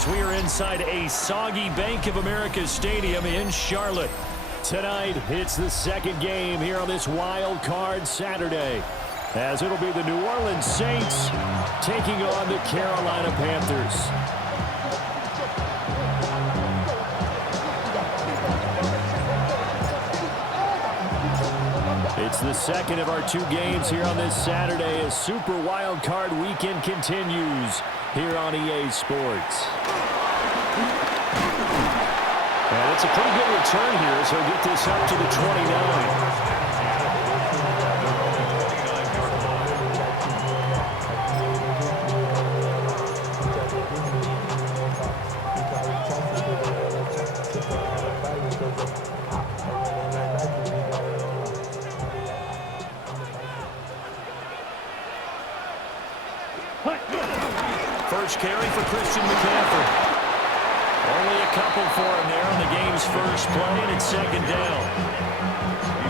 as we are inside a soggy Bank of America Stadium in Charlotte. Tonight, it's the second game here on this Wild Card Saturday, as it'll be the New Orleans Saints taking on the Carolina Panthers. It's the second of our two games here on this Saturday as Super Wild Card Weekend continues here on EA Sports. And it's a pretty good return here, so he'll get this up to the 29. First carry for Christian McCaffrey. Only a couple for him there on the game's first play, and it's second down.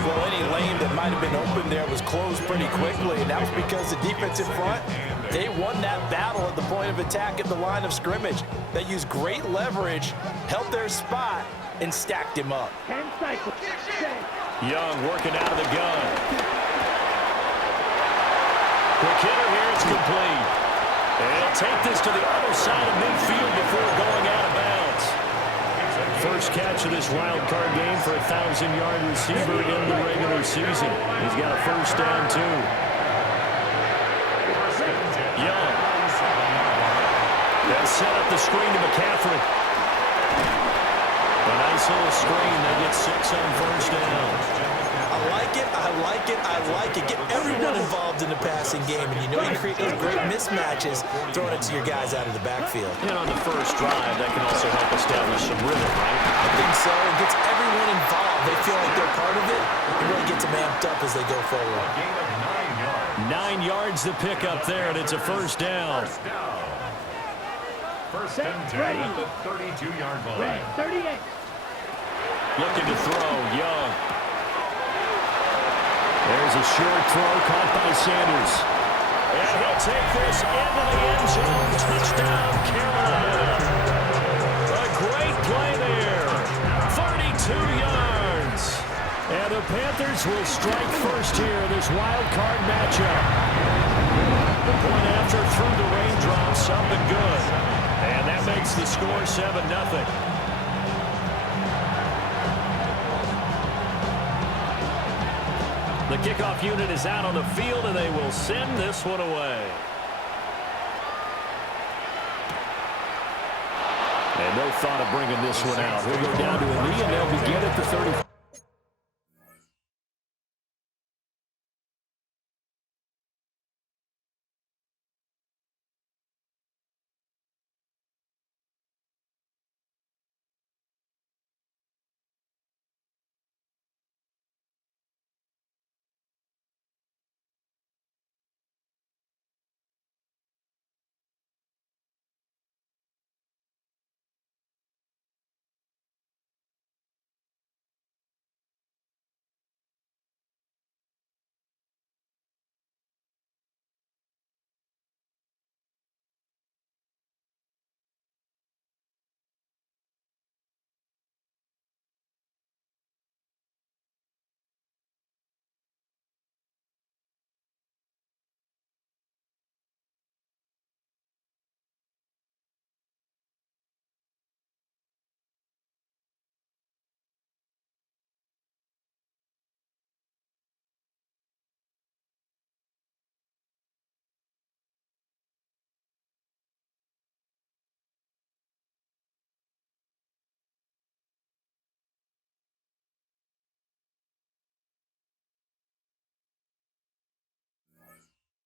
Well, any lane that might have been open there was closed pretty quickly, and that was because the defense in front, they won that battle at the point of attack at the line of scrimmage. They used great leverage, held their spot, and stacked him up. Young working out of the gun. Quick hitter here, it's complete. And he'll take this to the other side of midfield before going out of bounds. First catch of this wild card game for a 1,000-yard receiver in the regular season. He's got a first down, too. Young. They'll set up the screen to McCaffrey. A nice little screen. They get 6 on first down. I like it, I like it, I like it. Get everyone involved in the passing game, and you know you create those great mismatches throwing it to your guys out of the backfield. And on the first drive, that can also help establish some rhythm, right? I think so. It gets everyone involved. They feel like they're part of it. It really gets them amped up as they go forward. 9 yards to pick up there, and it's a first down. First and 10 at the 32-yard line. 38. Looking to throw, Young. There's a short throw caught by Sanders. And he'll take this into the end zone. Touchdown, Carolina. A great play there. 32 yards. And the Panthers will strike first here in this wild card matchup. The point after through the raindrops, something good. And that makes the score 7-0. The kickoff unit is out on the field, and they will send this one away. And no thought of bringing this one out. He'll go down to a knee, and they'll begin at the 30.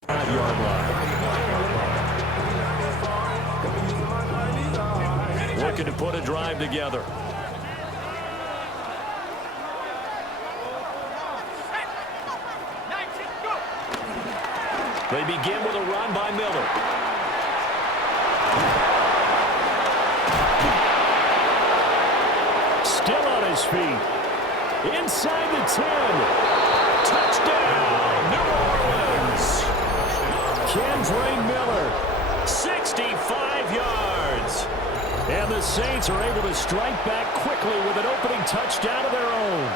Yard line. Looking to put a drive together. They begin with a run by Miller. Still on his feet. Inside the 10. Touchdown, New Orleans. Kendra Miller, 65 yards. And the Saints are able to strike back quickly with an opening touchdown of their own.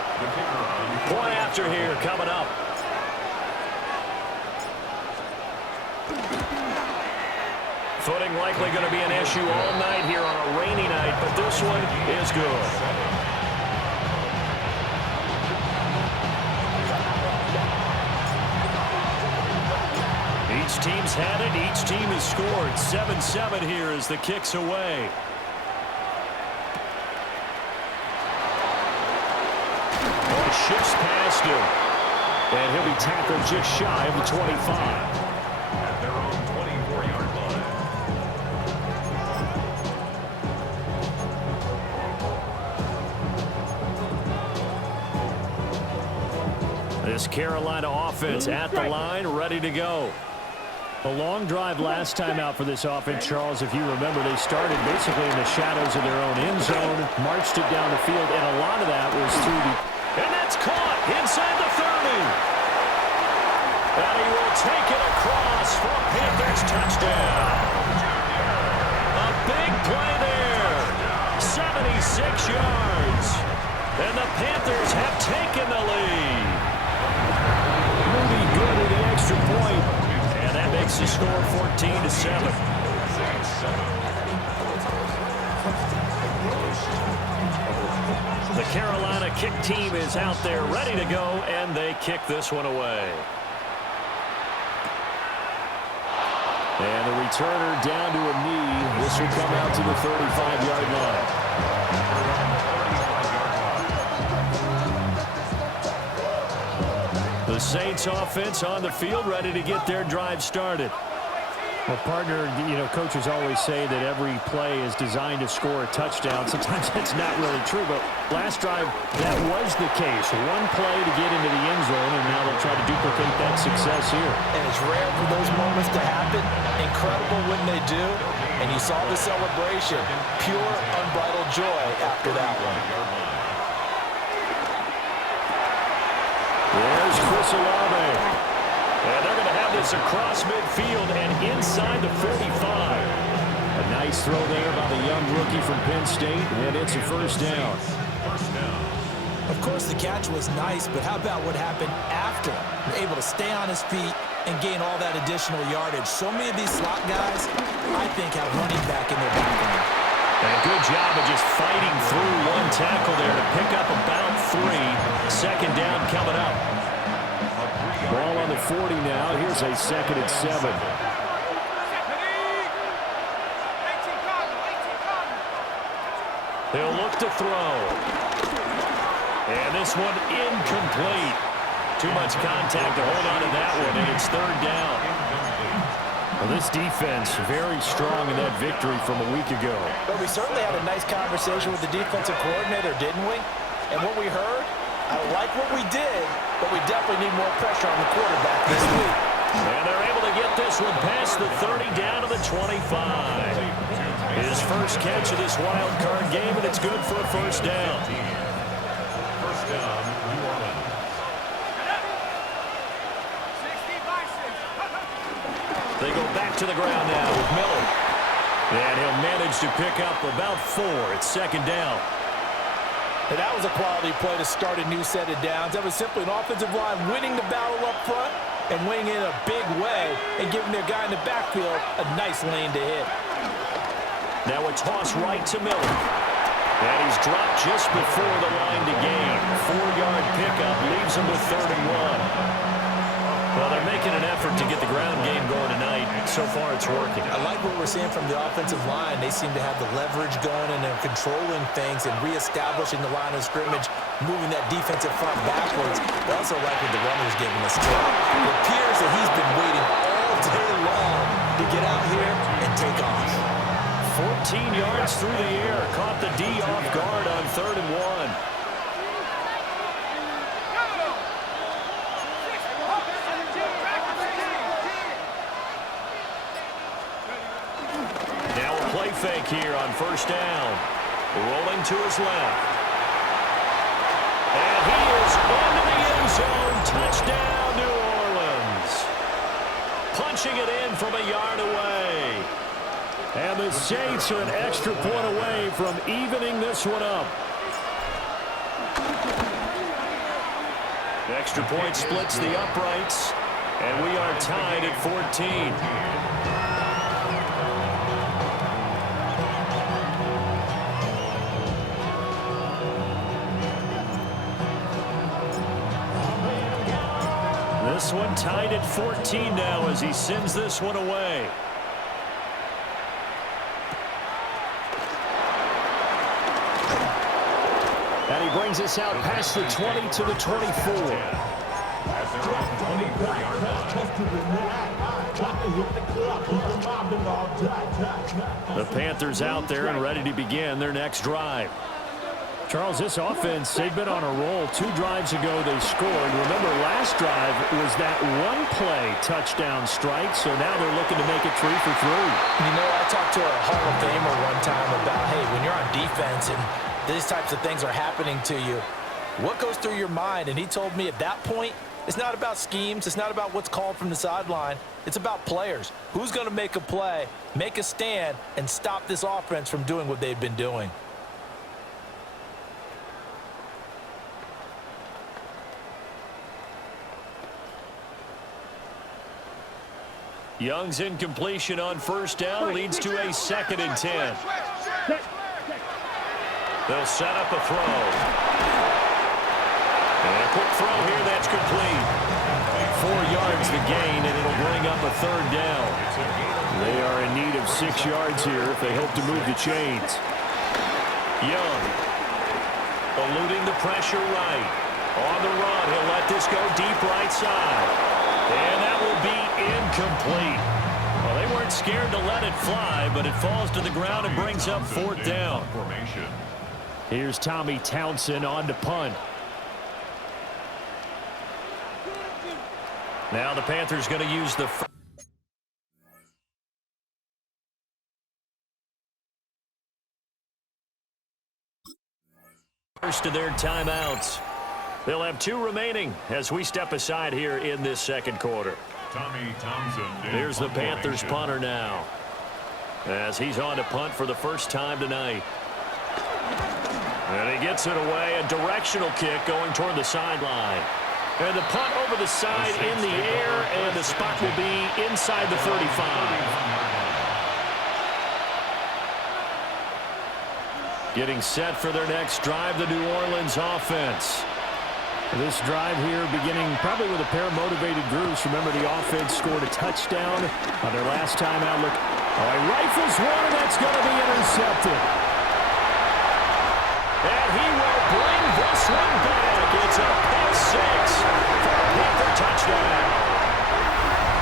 Point after here coming up. Footing likely going to be an issue all night here on a rainy night, but this one is good. Each team's had it. Each team has scored. 7-7 here as the kick's away. Oh, shifts past him. And he'll be tackled just shy of the 25. At their own 24-yard line. This Carolina offense at the line, ready to go. A long drive last time out for this offense, Charles. If you remember, they started basically in the shadows of their own end zone, marched it down the field, and a lot of that was through the... And that's caught inside the 30. And he will take it across for a Panthers touchdown. A big play there. 76 yards. And the Panthers have taken the lead. Really good at the extra point. And that makes the score 14-7. The Carolina kick team is out there ready to go, and they kick this one away. And the returner down to a knee. This will come out to the 35-yard line. The Saints offense on the field, ready to get their drive started. Well, partner, coaches always say that every play is designed to score a touchdown. Sometimes that's not really true, but last drive, that was the case. One play to get into the end zone, and now they'll try to duplicate that success here. And it's rare for those moments to happen. Incredible when they do. And you saw the celebration. Pure, unbridled joy after that one. There's Chris Olave. And they're going to have this across midfield and inside the 45. A nice throw there by the young rookie from Penn State, and it's a first down. Of course, the catch was nice, but how about what happened after? Able to stay on his feet and gain all that additional yardage. So many of these slot guys, I think, have running back in their background. And a good job of just fighting through one tackle there to pick up about 3. Second down coming up. Ball on the 40 now. Here's a 2nd and 7. He'll look to throw. And this one incomplete. Too much contact to hold on to that one, and it's 3rd down. Well, this defense very strong in that victory from a week ago. But we certainly had a nice conversation with the defensive coordinator, didn't we? And what we heard, I like what we did, but we definitely need more pressure on the quarterback this week. And they're able to get this one past the 30 down to the 25. His first catch of this wild card game, and it's good for a first down. First down, New Orleans. They go back to the ground now with Miller. And he'll manage to pick up about 4. It's 2nd down. And that was a quality play to start a new set of downs. That was simply an offensive line winning the battle up front and winning in a big way and giving their guy in the backfield a nice lane to hit. Now a toss right to Miller. And he's dropped just before the line to gain. 4-yard pickup leaves him with 31. Well, they're making an effort to get the ground game going tonight. So far, it's working. I like what we're seeing from the offensive line. They seem to have the leverage going and they're controlling things and reestablishing the line of scrimmage, moving that defensive front backwards. I also like what the runner's giving us too. It appears that he's been waiting all day long to get out here and take off. 14 yards through the air. Caught the D off guard on 3rd and 1. Play fake here on first down. Rolling to his left. And he is into the end zone. Touchdown, New Orleans. Punching it in from a yard away. And the Saints are an extra point away from evening this one up. The extra point splits the uprights, and we are tied at 14. This one tied at 14 now as he sends this one away. And he brings us out past the 20 to the 24. The Panthers out there and ready to begin their next drive. Charles, this offense, they've been on a roll. 2 drives ago they scored. Remember, last drive was that one-play touchdown strike, so now they're looking to make it 3 for 3. You know, I talked to a Hall of Famer one time about, hey, when you're on defense and these types of things are happening to you, what goes through your mind? And he told me at that point, it's not about schemes. It's not about what's called from the sideline. It's about players. Who's going to make a play, make a stand, and stop this offense from doing what they've been doing? Young's incompletion on first down leads to a 2nd and 10. They'll set up a throw. And a quick throw here that's complete. 4 yards the gain, and it'll bring up a 3rd down. They are in need of 6 yards here if they hope to move the chains. Young eluding the pressure right. On the run, he'll let this go deep right side. And that will be incomplete. Well, they weren't scared to let it fly, but it falls to the ground and brings up 4th down. Here's Tommy Townsend on to punt. Now the Panthers going to use the first of their timeouts. They'll have 2 remaining as we step aside here in this 2nd quarter. Tommy Townsend. Here's the Panthers punter now, as he's on to punt for the first time tonight. And he gets it away, a directional kick going toward the sideline. And the punt over the side in the air, and the spot will be inside the 35. Getting set for their next drive, the New Orleans offense. This drive here beginning probably with a pair of motivated groups. Remember, the offense scored a touchdown on their last time out. Look, he rifles one, and that's going to be intercepted. And he will bring this one back. It's a pick 6 for a Panther touchdown.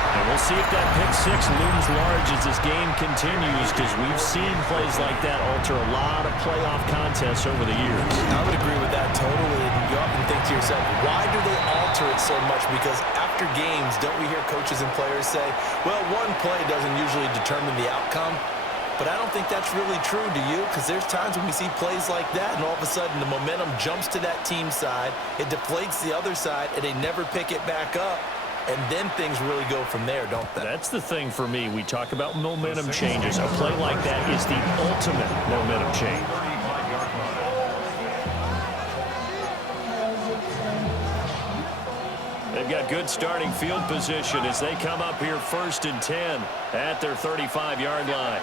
And we'll see if that pick 6 looms large as this game continues, because we've seen plays like that alter a lot of playoff contests over the years. I would agree with that totally. And you often think to yourself, why do they alter it so much? Because after games, don't we hear coaches and players say, well, one play doesn't usually determine the outcome. But I don't think that's really true, do you? Because there's times when we see plays like that, and all of a sudden the momentum jumps to that team side, it deflates the other side, and they never pick it back up. And then things really go from there, don't they? That's the thing for me. We talk about momentum changes. A play like that is the ultimate momentum change. They've got good starting field position as they come up here 1st and 10 at their 35-yard line.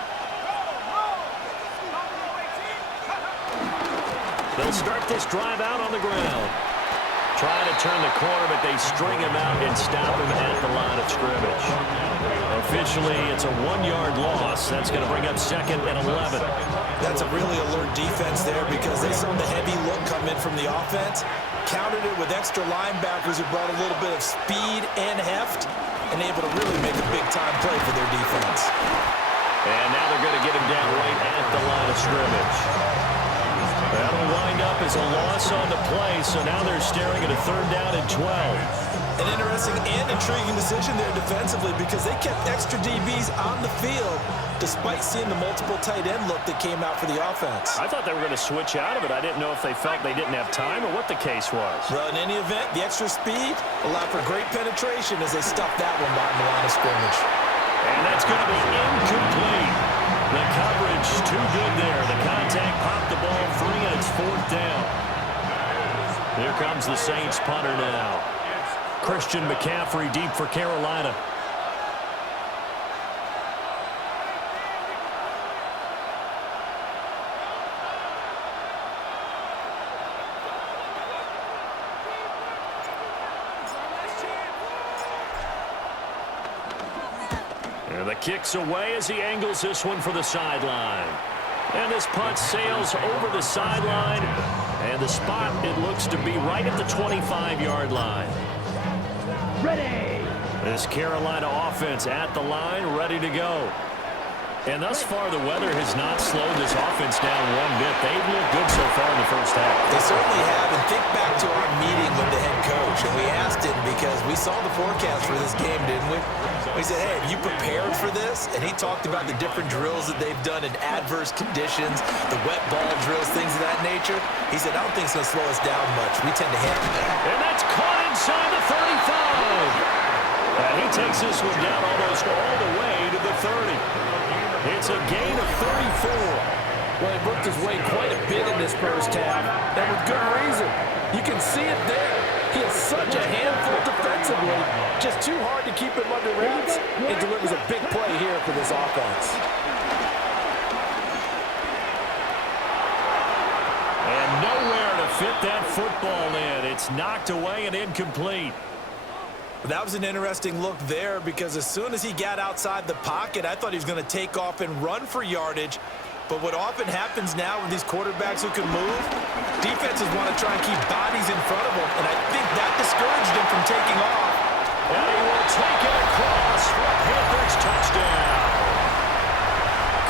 They'll start this drive out on the ground. Trying to turn the corner, but they string him out and stop him at the line of scrimmage. Officially, it's a 1-yard loss. That's going to bring up 2nd and 11. That's a really alert defense there, because they saw the heavy look come in from the offense, countered it with extra linebackers who brought a little bit of speed and heft, and able to really make a big-time play for their defense. And now they're going to get him down right at the line of scrimmage. That'll wind up as a loss on the play, so now they're staring at a 3rd down and 12. An interesting and intriguing decision there defensively, because they kept extra DBs on the field despite seeing the multiple tight end look that came out for the offense. I thought they were going to switch out of it. I didn't know if they felt they didn't have time or what the case was. Well, in any event, the extra speed allowed for great penetration as they stuffed that one behind the line of scrimmage. And that's going to be incomplete. The coverage too good there. The contact popped the ball free, and it's 4th down. Here comes the Saints punter now. Christian McCaffrey deep for Carolina. And the kick's away as he angles this one for the sideline. And this punt sails over the sideline. And the spot, it looks to be right at the 25-yard line. Ready. This Carolina offense at the line, ready to go. And thus far, the weather has not slowed this offense down one bit. They've looked good so far in the first half. They certainly have. And think back to our meeting with the head coach. And we asked him because we saw the forecast for this game, didn't we? We said, hey, have you prepared for this? And he talked about the different drills that they've done in adverse conditions, the wet ball drills, things of that nature. He said, I don't think it's going to slow us down much. We tend to handle that. And that's caught inside the 35. And he takes this one down almost all the way to the 30. It's a gain of 34. Well, he worked his way quite a bit in this first half, and with good reason. You can see it there. He is such a handful defensively. Just too hard to keep him under wraps. He delivers a big play here for this offense. And nowhere to fit that football in. It's knocked away and incomplete. That was an interesting look there because as soon as he got outside the pocket, I thought he was going to take off and run for yardage. But what often happens now with these quarterbacks who can move, defenses want to try and keep bodies in front of them, and I think that discouraged him from taking off. And he will take it across for a Panthers touchdown.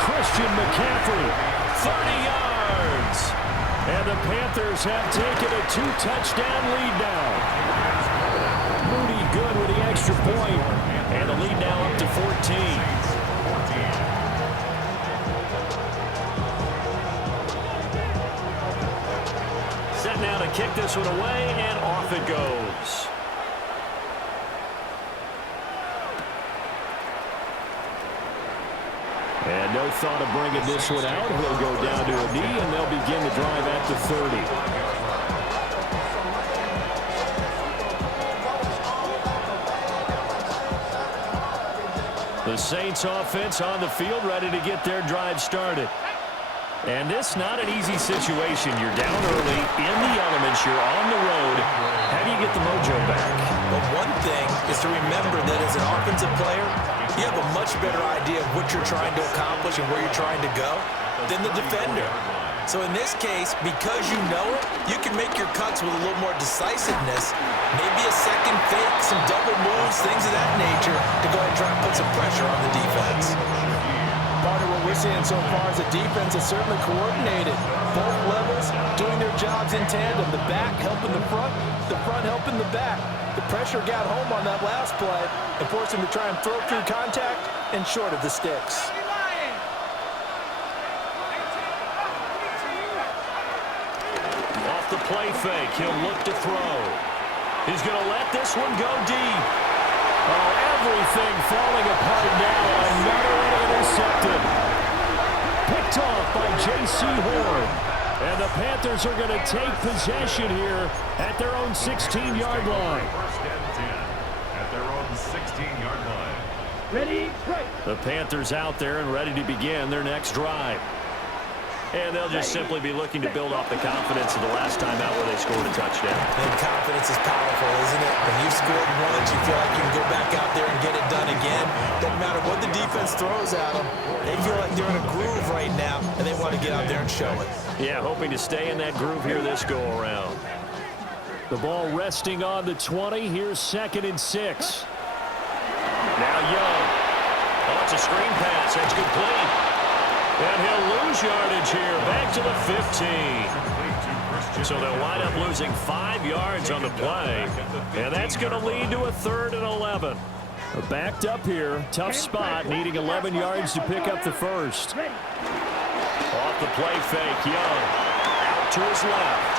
Christian McCaffrey, 30 yards. And the Panthers have taken a 2-touchdown lead now. Moody good with the extra point. And the lead now up to 14. Set now to kick this one away, and off it goes. And no thought of bringing this one out. He'll go down to a knee, and they'll begin the drive at the 30. The Saints offense on the field, ready to get their drive started. And this not an easy situation. You're down early, in the elements, you're on the road. How do you get the mojo back? Well, one thing is to remember that as an offensive player, you have a much better idea of what you're trying to accomplish and where you're trying to go than the defender. So in this case, because you know it, you can make your cuts with a little more decisiveness, maybe a second fake, some double moves, things of that nature, to go ahead and try and put some pressure on the defense. Part of what we're seeing so far is the defense is certainly coordinated. Both levels doing their jobs in tandem. The back helping the front helping the back. The pressure got home on that last play and forced him to try and throw through contact and short of the sticks. Off the play fake, he'll look to throw. He's going to let this one go deep. Oh, everything falling apart now. Another one intercepted. Picked off by J.C. Horn. And the Panthers are going to take possession here at their own 16-yard line. First and 10 at their own 16-yard line. Ready? The Panthers out there and ready to begin their next drive. And they'll just simply be looking to build off the confidence of the last time out where they scored a touchdown. And confidence is powerful, isn't it? When you've scored once, you feel like you can go back out there and get it done again. Doesn't matter what the defense throws at them. They feel like they're in a groove right now, and they want to get out there and show it. Yeah, hoping to stay in that groove here this go-around. The ball resting on the 20. Here's 2nd and 6. Now Young. Oh, it's a screen pass. That's complete. And he'll lose yardage here, back to the 15. So they'll wind up losing 5 yards on the play. And that's going to lead to a 3rd and 11. Backed up here, tough spot, needing 11 yards to pick up the first. Off the play fake, Young. Out to his left.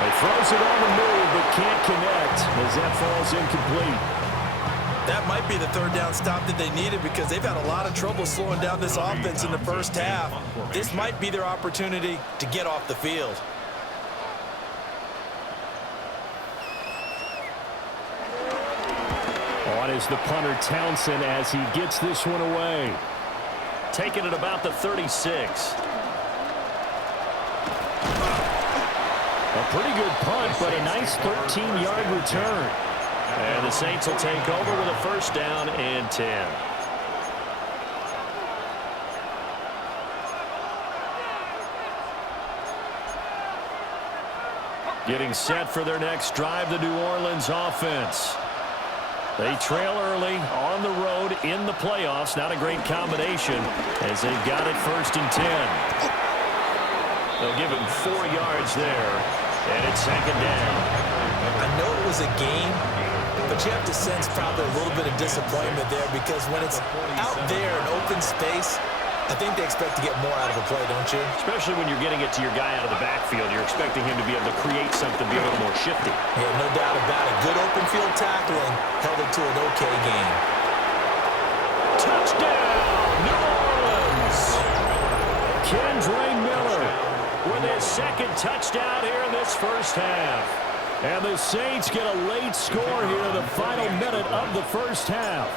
He throws it on the move, but can't connect as that falls incomplete. That might be the third down stop that they needed because they've had a lot of trouble slowing down this offense in the first half. This might be their opportunity to get off the field. On is the punter Townsend as he gets this one away. Taking it about the 36. A pretty good punt, but a nice 13-yard return. And the Saints will take over with a first down and 10. Getting set for their next drive, the New Orleans offense. They trail early on the road in the playoffs. Not a great combination as they've got it first and 10. They'll give him 4 yards there, and it's second down. I know it was a game, but you have to sense probably a little bit of disappointment there because when it's out there in open space, I think they expect to get more out of the play, don't you? Especially when you're getting it to your guy out of the backfield. You're expecting him to be able to create something, be a little more shifty. Yeah, no doubt about it. Good open field tackling held it to an okay game. Touchdown, New Orleans! Kendre Miller with his second touchdown here in this first half. And the Saints get a late score here in the final minute of the first half.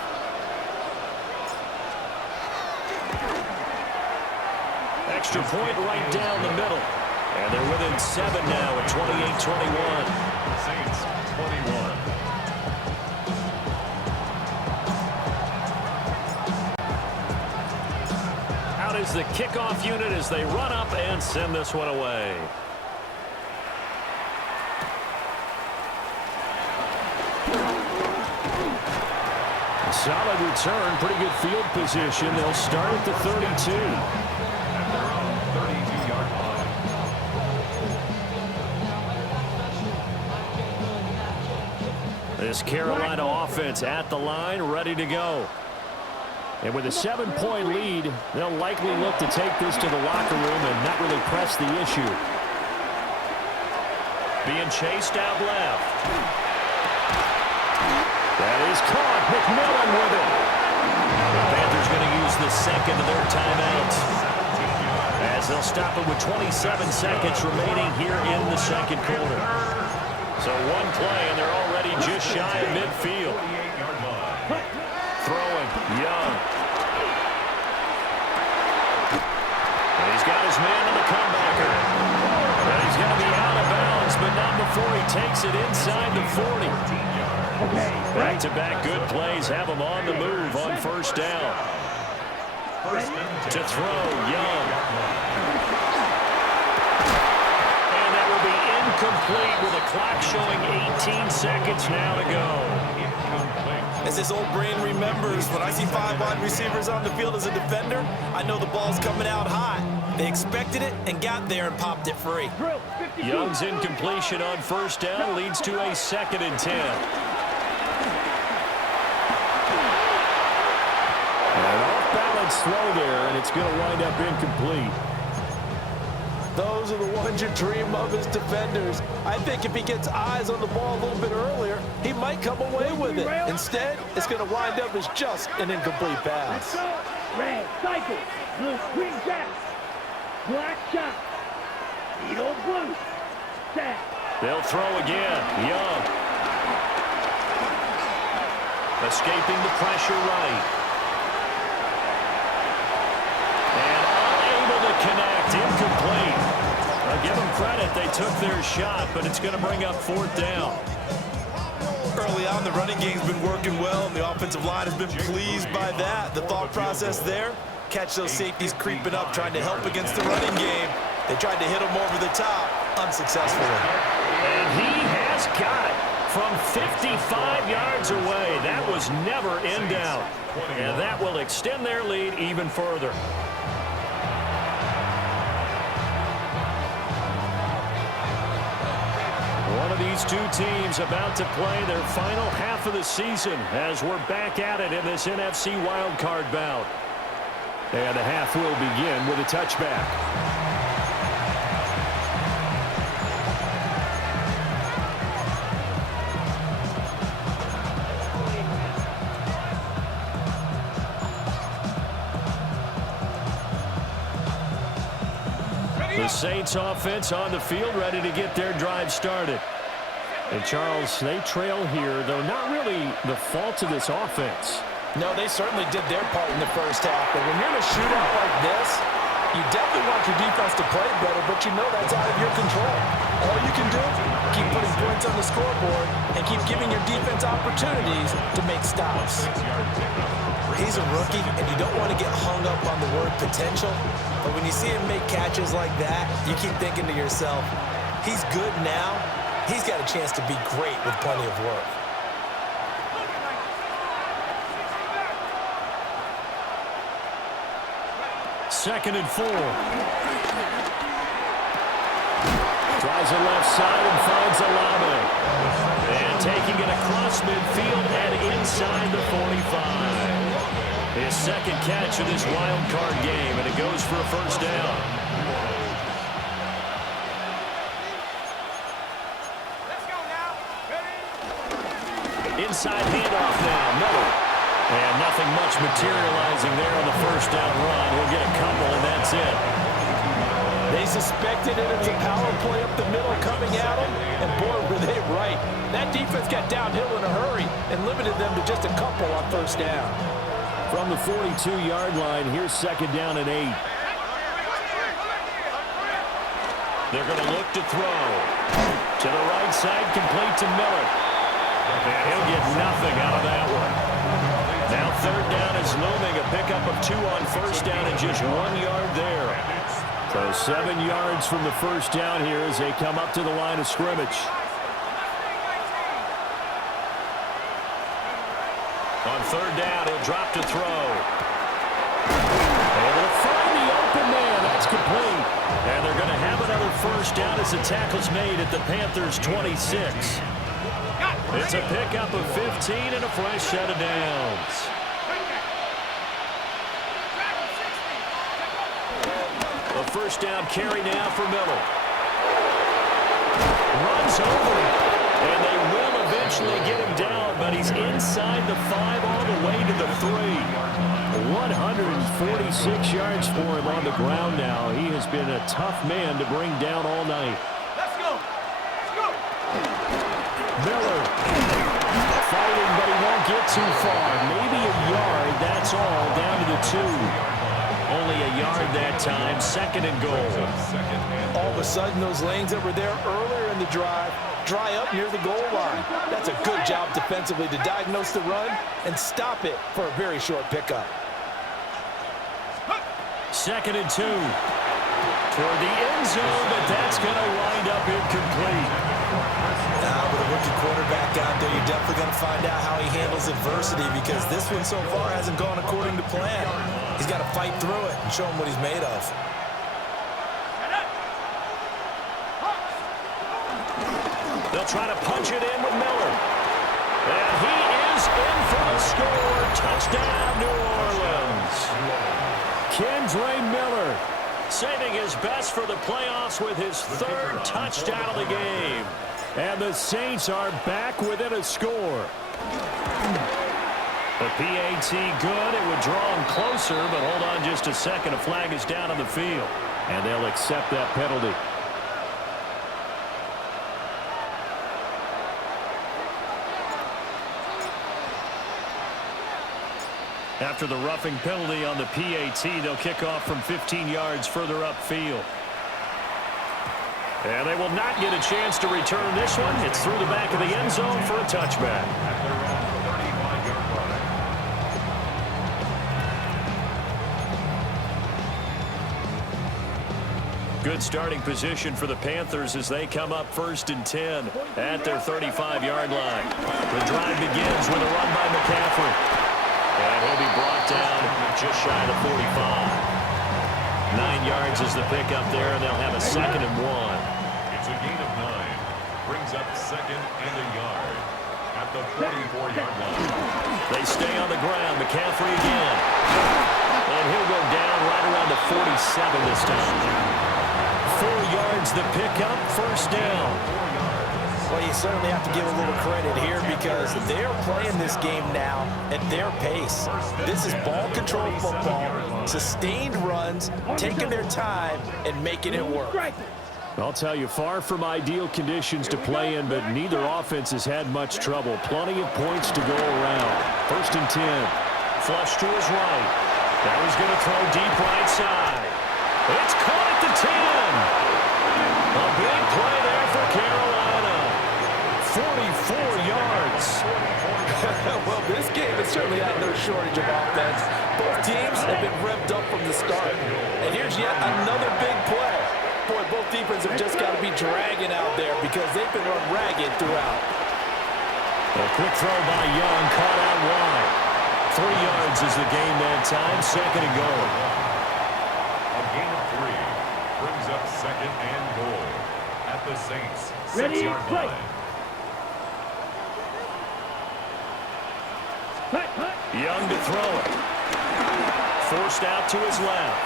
Extra point right down the middle. And they're within 7 now at 28-21. Saints 21. Out is the kickoff unit as they run up and send this one away. Solid return, pretty good field position. They'll start at the 32. This Carolina offense at the line, ready to go. And with a 7-point lead, they'll likely look to take this to the locker room and not really press the issue. Being chased out left. That is caught. McMillan with it. The Panthers going to use the second of their timeouts as they'll stop it with 27 seconds remaining here in the second quarter. So one play, and they're already just shy of midfield. Throwing, Young. And he's got his man on the comebacker. And he's going to be out of bounds, but not before he takes it inside the 40. Back-to-back good plays have him on the move on first down. To throw, Young. And that will be incomplete with a clock showing 18 seconds now to go. As his old brain remembers, when I see 5 wide receivers on the field as a defender, I know the ball's coming out hot. They expected it and got there and popped it free. Young's incompletion on first down leads to a 2nd and 10. An off-balance throw there, and it's going to wind up incomplete. Those are the ones you dream of as defenders. I think if he gets eyes on the ball a little bit earlier, he might come away with it. Instead, it's going to wind up as just an incomplete pass. Red, cycle, blue, green, jack, black shot, needle, blue, set. They'll throw again. Young. Escaping the pressure right. And unable to connect. Incomplete. I'll give them credit. They took their shot, but it's going to bring up 4th down. Early on, the running game's been working well, and the offensive line has been pleased by that. The thought process there, catch those safeties creeping up, trying to help against the running game. They tried to hit him over the top, unsuccessfully. And he has got it from 55 yards away. That was never in doubt. And that will extend their lead even further. One of these two teams about to play their final half of the season as we're back at it in this NFC Wildcard bout. And the half will begin with a touchback. Saints offense on the field, ready to get their drive started. And Charles, they trail here, though not really the fault of this offense. No, they certainly did their part in the first half. But when you're in a shootout like this, you definitely want your defense to play better, but you know that's out of your control. All you can do, keep putting points on the scoreboard and keep giving your defense opportunities to make stops. He's a rookie, and you don't want to get hung up on the word potential. But when you see him make catches like that, you keep thinking to yourself, he's good now. He's got a chance to be great with plenty of work. Second and 4. Tries the left side and finds Olave. And taking it across midfield and inside the 45. His second catch of this wild card game, and it goes for a first down. Let's go now. Ready? Inside handoff now, Miller. And nothing much materializing there on the first down run. He'll get a couple, and that's it. They suspected it as a power play up the middle coming at them, and boy, were they right. That defense got downhill in a hurry and limited them to just a couple on first down. From the 42-yard line, here's second down and 8. They're going to look to throw. To the right side, complete to Miller. And he'll get nothing out of that one. Now third down is looming, a pickup of 2 on first down and just 1 yard there. So 7 yards from the first down here as they come up to the line of scrimmage. On third down, he'll drop to throw. Able to find the open man. That's complete. And they're going to have another first down as the tackle's made at the Panthers' 26. It's a pickup of 15 and a fresh set of downs. A first down carry now for Miller. Runs over him, and they will eventually get him down, but he's inside the 5 all the way to the 3. 146 yards for him on the ground now. He has been a tough man to bring down all night. Let's go. Let's go. Miller fighting, but he won't get too far. Maybe a yard, that's all, down to the 2. Only a yard that time, second and goal. All of a sudden, those lanes that were there earlier in the drive dry up near the goal line. That's a good job defensively to diagnose the run and stop it for a very short pickup. Second and 2. Toward the end zone, but that's going to wind up incomplete. Now, with a rookie quarterback out there, you're definitely going to find out how he handles adversity, because this one so far hasn't gone according to plan. He's got to fight through it and show him what he's made of. They'll try to punch it in with Miller. And he is in for the score. Touchdown, New Orleans. Kendre Miller saving his best for the playoffs with his 3rd touchdown of the game. And the Saints are back within a score. The PAT good. It would draw him closer, but hold on just a second. A flag is down on the field, and they'll accept that penalty. After the roughing penalty on the PAT, they'll kick off from 15 yards further upfield. And they will not get a chance to return this one. It's through the back of the end zone for a touchback. Good starting position for the Panthers as they come up 1st and 10 at their 35-yard line. The drive begins with a run by McCaffrey. And he'll be brought down just shy of the 45. 9 yards is the pickup there, and they'll have a 2nd and 1. It's a gain of 9. Brings up 2nd and a yard at the 44-yard line. They stay on the ground. McCaffrey again. And he'll go down right around the 47 this time. 4 yards the pickup, first down. Well, you certainly have to give a little credit here, because they're playing this game now at their pace. This is ball control football. Sustained runs, taking their time, and making it work. I'll tell you, far from ideal conditions to play in, but neither offense has had much trouble. Plenty of points to go around. 1st and 10. Flush to his right. Now he's going to throw deep right side. It's caught at the 10. A big play there for Carolina. 44 yards. Well, this game has certainly had no shortage of offense. Both teams have been revved up from the start. And here's yet another big play. Boy, both defenses have just got to be dragging out there because they've been run ragged throughout. A quick throw by Young, caught out wide. 3 yards is the game that time. 2nd and goal. A gain of 3 brings up 2nd and goal at the Saints' 6-yard line. Young to throw it. Forced out to his left.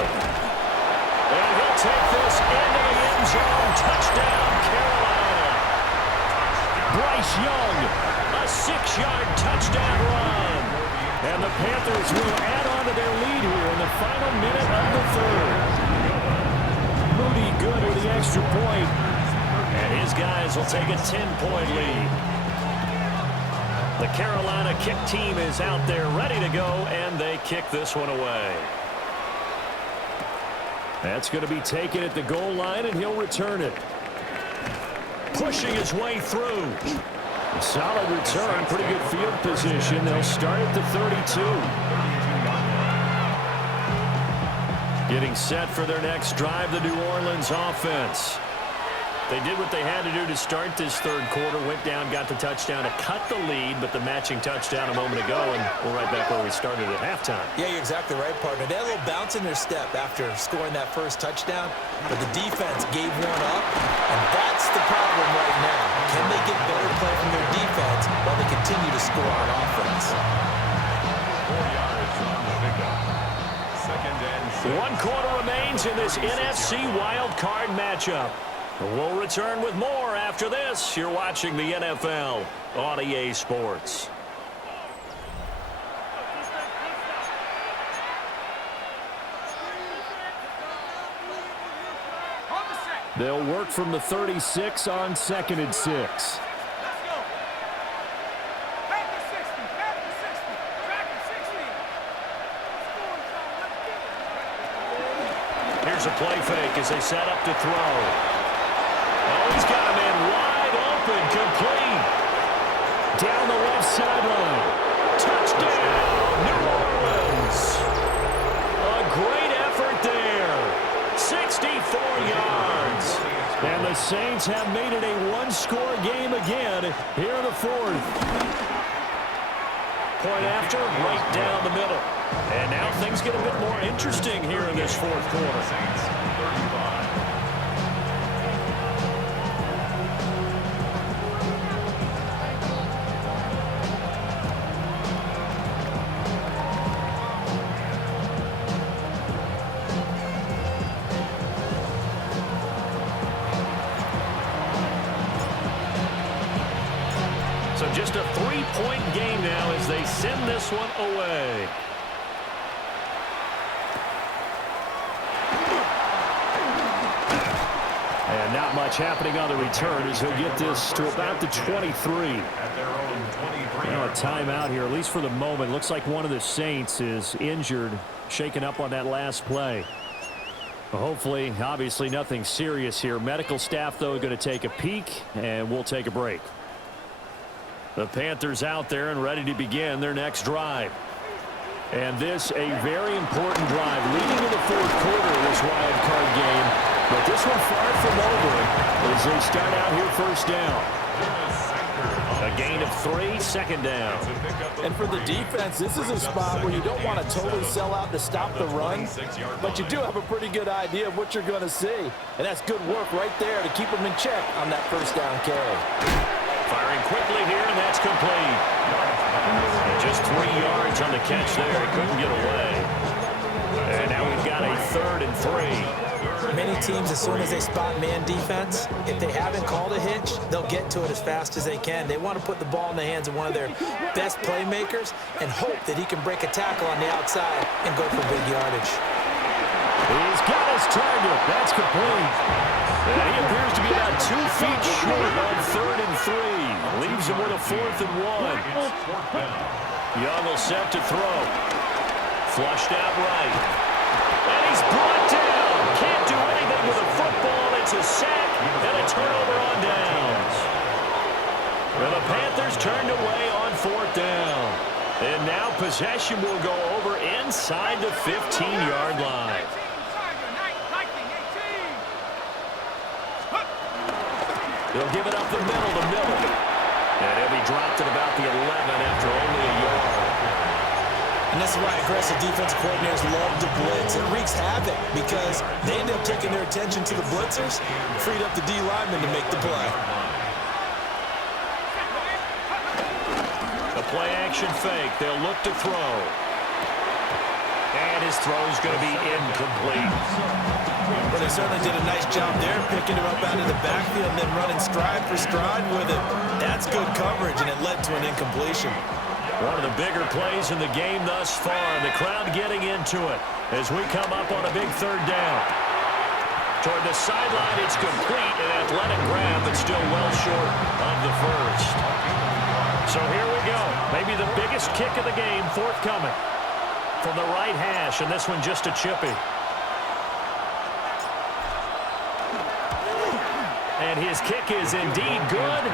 And he'll take this into the end zone. Touchdown, Carolina. Bryce Young, a 6-yard touchdown run. And the Panthers will add on to their lead here in the final minute of the 3rd. Moody good with the extra point. And his guys will take a 10-point lead. The Carolina kick team is out there ready to go, and they kick this one away. That's going to be taken at the goal line, and he'll return it. Pushing his way through. A solid return, pretty good field position. They'll start at the 32. Getting set for their next drive, the New Orleans offense. They did what they had to do to start this 3rd quarter. Went down, got the touchdown to cut the lead, but the matching touchdown a moment ago, and we're right back where we started at halftime. Yeah, you're exactly right, partner. They had a little bounce in their step after scoring that first touchdown, but the defense gave one up, and that's the problem right now. Can they get better play from their defense while they continue to score on offense? 4 yards on the pickup. 2nd and 6. 1 quarter remains in this NFC Wildcard matchup. We'll return with more after this. You're watching the NFL on EA Sports. They'll work from the 36 on 2nd and 6. Let's go. Back to 60. Back to 60. Back to 60. Here's a play fake as they set up to throw. Oh, he's got him in wide open, complete. Down the left sideline. Touchdown, New Orleans. A great effort there. 64 yards. And the Saints have made it a 1-score game again here in the 4th. Point after, right down the middle. And now things get a bit more interesting here in this 4th quarter. Saints 35. So just a 3-point game now as they send this one away. And not much happening on the return as he'll get this to about the 23. At their own 23. Well, a timeout here, at least for the moment. Looks like one of the Saints is injured, shaken up on that last play. Hopefully, obviously nothing serious here. Medical staff, though, going to take a peek, and we'll take a break. The Panthers out there and ready to begin their next drive. And this a very important drive leading to the 4th quarter of this wild card game. But this one far from over as they start out here 1st down. A gain of 3, 2nd down. And for the defense, this is a spot where you don't want to totally sell out to stop the run, but you do have a pretty good idea of what you're going to see. And that's good work right there to keep them in check on that 1st down carry. Firing quickly here, and that's complete. Just 3 yards on the catch there. He couldn't get away. And now we've got a 3rd and 3. Many teams, as soon as they spot man defense, if they haven't called a hitch, they'll get to it as fast as they can. They want to put the ball in the hands of one of their best playmakers and hope that he can break a tackle on the outside and go for big yardage. He's got his target. That's complete. And he appears to be about 2 feet short on 3rd and 3. Leaves him with a 4th and 1. Young will set to throw. Flushed out right. And he's brought down. Can't do anything with a football. It's a sack and a turnover on downs. And the Panthers turned away on 4th down. And now possession will go over inside the 15-yard line. They'll give it up the middle to Miller. And he'll be dropped at about the 11 after only a yard. And that's why aggressive defensive coordinators love to blitz. It wreaks havoc because they end up taking their attention to the blitzers, freed up the D linemen to make the play. The play action fake. They'll look to throw. And his throw is going to be incomplete. Well, they certainly did a nice job there, picking him up out of the backfield and then running stride for stride with it. That's good coverage, and it led to an incompletion. One of the bigger plays in the game thus far. The crowd getting into it as we come up on a big 3rd down. Toward the sideline, it's complete. An athletic grab, but still well short of the first. So here we go. Maybe the biggest kick of the game forthcoming from the right hash, and this one just a chippy. And his kick is indeed good.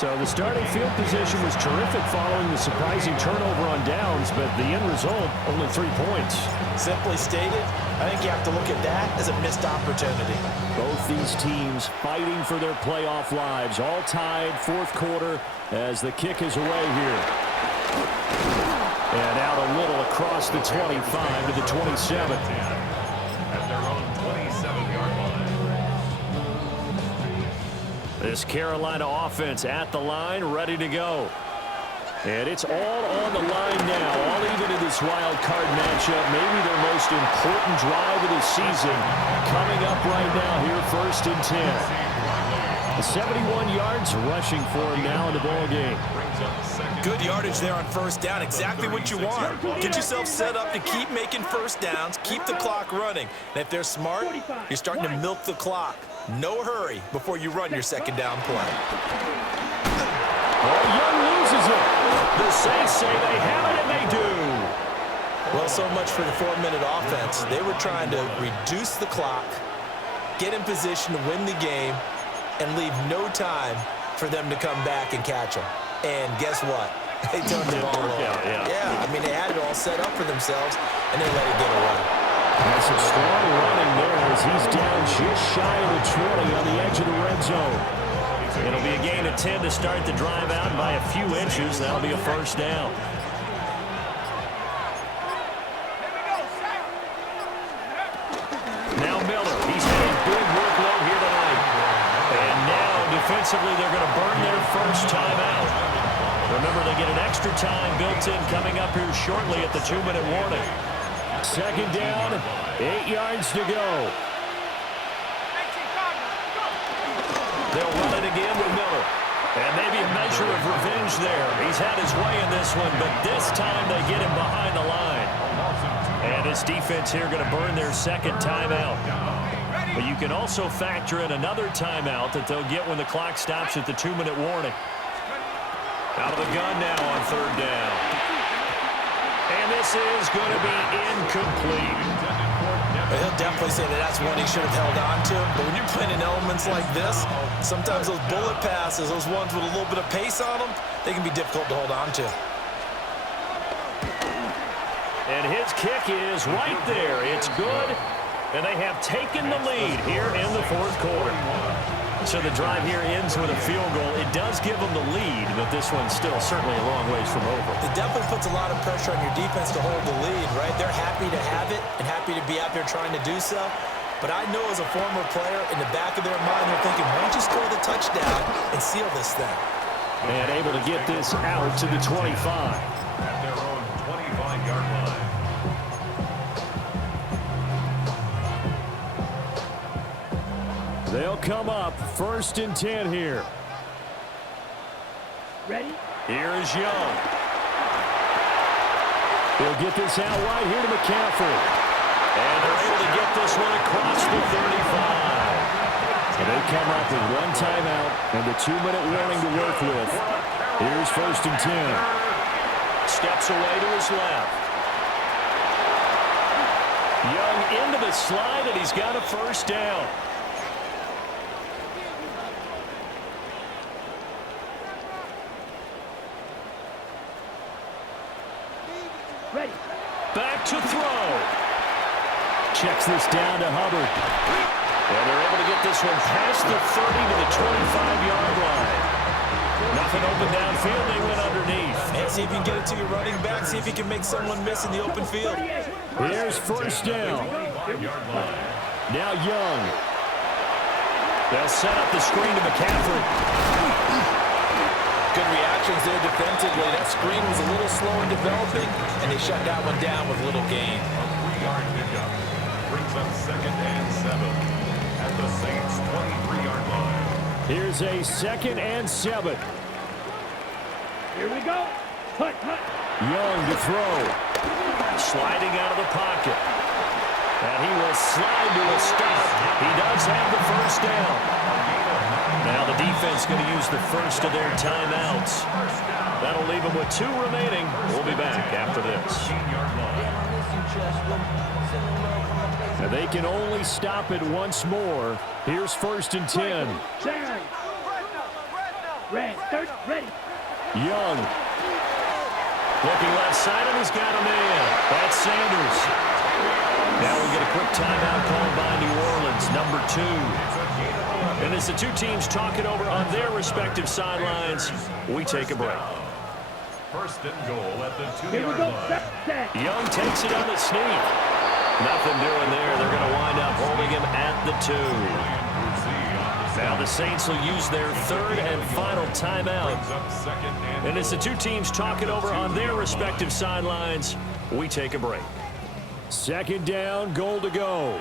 So the starting field position was terrific following the surprising turnover on downs, but the end result, only 3 points. Simply stated, I think you have to look at that as a missed opportunity. Both these teams fighting for their playoff lives, all tied 4th quarter as the kick is away here. And out a little across the 25 to the 27. At their own 27-yard line. This Carolina offense at the line, ready to go. And it's all on the line now, all even in this wild card matchup. Maybe their most important drive of the season coming up right now here, 1st and 10. 71 yards rushing for him now in the ball game. Good yardage there on 1st down, exactly what you want. Get yourself set up to keep making 1st downs, keep the clock running. And if they're smart, you're starting to milk the clock. No hurry before you run your 2nd down play. Oh, Young loses it. The Saints say they have it, and they do. Well, so much for the 4-minute offense. They were trying to reduce the clock, get in position to win the game, and leave no time for them to come back and catch them. And guess what? They turned the ball over. Yeah, I mean, they had it all set up for themselves, and they let it get away. That's some strong running there as he's down just shy of the 20 on the edge of the red zone. It'll be a gain of 10 to start the drive out by a few inches. That'll be a 1st down. Now Miller. He's had a big workload here tonight. And now defensively they're going to burn their 1st timeout. Remember, they get an extra time built in coming up here shortly at the 2-minute warning. 2nd down, 8 yards to go. They'll run it again with Miller. And maybe a measure of revenge there. He's had his way in this one, but this time they get him behind the line. And his defense here going to burn their 2nd timeout. But you can also factor in another timeout that they'll get when the clock stops at the 2-minute warning. Out of the gun now on 3rd down. And this is going to be incomplete. He'll definitely say that that's one he should have held on to. But when you're playing in elements like this, sometimes those bullet passes, those ones with a little bit of pace on them, they can be difficult to hold on to. And his kick is right there. It's good. And they have taken the lead here in the 4th quarter. So the drive here ends with a field goal. It does give them the lead, but this one's still certainly a long ways from over. It definitely puts a lot of pressure on your defense to hold the lead, right? They're happy to have it and happy to be out there trying to do so. But I know as a former player, in the back of their mind, they're thinking, why don't you score the touchdown and seal this thing? And able to get this out to the 25. At their own 25-yard line. They'll come up 1st and 10 here. Ready? Here's Young. He'll get this out wide here to McCaffrey. And they're able to get this one across the 35. And they come up with 1 timeout and the 2-minute warning to work with. Here's 1st and 10. Steps away to his left. Young into the slide, and he's got a 1st down. Ready. Back to throw. Checks this down to Hubbard. And they're able to get this one past the 30 to the 25-yard line. Nothing open downfield. They went underneath. And see if you can get it to your running back. See if you can make someone miss in the open field. Here's 1st down. Now Young. They'll set up the screen to McCaffrey. Good reactions there defensively. That screen was a little slow in developing, and they shut that one down with little gain. A 3-yard pickup brings up 2nd and 7 at the Saints' 23-yard line. Here's a 2nd and 7. Here we go. Hut, hut. Young to throw. Sliding out of the pocket. And he will slide to a stop. He does have the 1st down. Now the defense going to use the 1st of their timeouts. That'll leave them with 2 remaining. We'll be back after this. And they can only stop it once more. Here's 1st and 10. Down. Red, 3rd, ready. Young. Looking left side, and he's got a man. That's Sanders. Now we get a quick timeout called by New Orleans, number 2. And as the 2 teams talk it over on their respective sidelines, we take a break. 1st and goal at the 2-yard Here we go. line. Young takes it on the sneak. Nothing doing there. They're going to wind up holding him at the 2. Now the Saints will use their 3rd and final timeout. And as the 2 teams talk it over on their respective sidelines, we take a break. 2nd down, goal to go.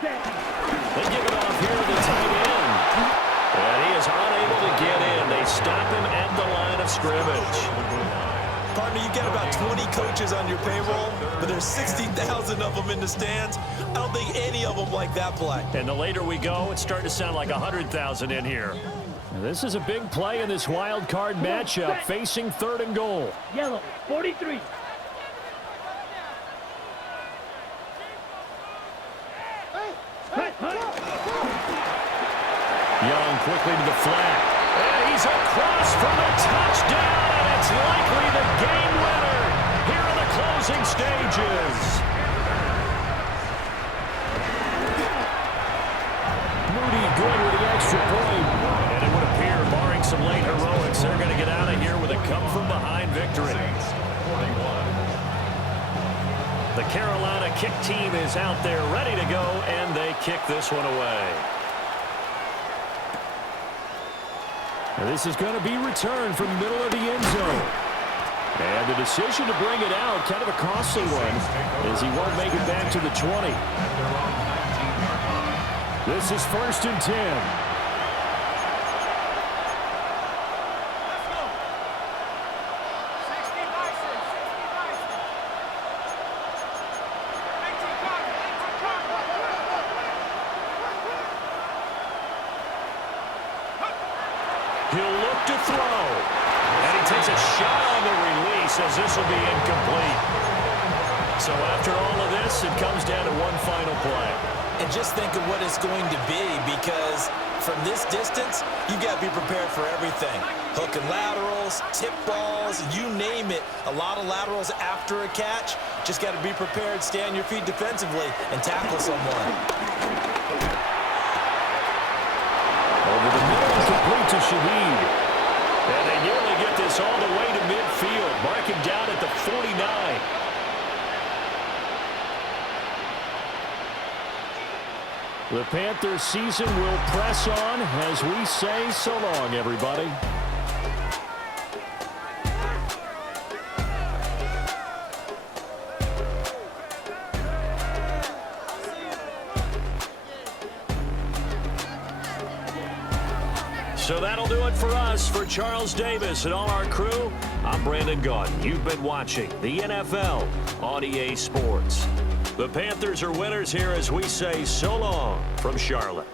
They give it off here to the tight end. And he is unable to get in. They stop him at the line of scrimmage. Partner, you've got about 20 coaches on your payroll, but there's 60,000 of them in the stands. I don't think any of them like that play. And the later we go, it's starting to sound like 100,000 in here. And this is a big play in this wild card matchup, facing 3rd and goal. Yellow, 43. Hut, hut. Young quickly to the flat. And he's across for the touchdown, and it's likely the game winner here in the closing stages. Moody good with the extra point. And it would appear, barring some late heroics, they're going to get out of here with a come-from-behind victory. The Carolina kick team is out there ready to go, and they kick this one away. And this is going to be returned from the middle of the end zone. And the decision to bring it out, kind of a costly one, as he won't make it back to the 20. This is 1st and 10. He'll look to throw. And he takes a shot on the release as this will be incomplete. So after all of this, it comes down to one final play. And just think of what it's going to be, because from this distance, you've got to be prepared for everything. Hook and laterals, tip balls, you name it. A lot of laterals after a catch. Just got to be prepared, stay on your feet defensively, and tackle someone. Over the middle, complete to Shaheed. And they nearly get this all the way to midfield, marking down at the 49. The Panthers season will press on as we say so long, everybody. So that'll do it for us. For Charles Davis and all our crew, I'm Brandon Gaudin. You've been watching the NFL on EA Sports. The Panthers are winners here as we say so long from Charlotte.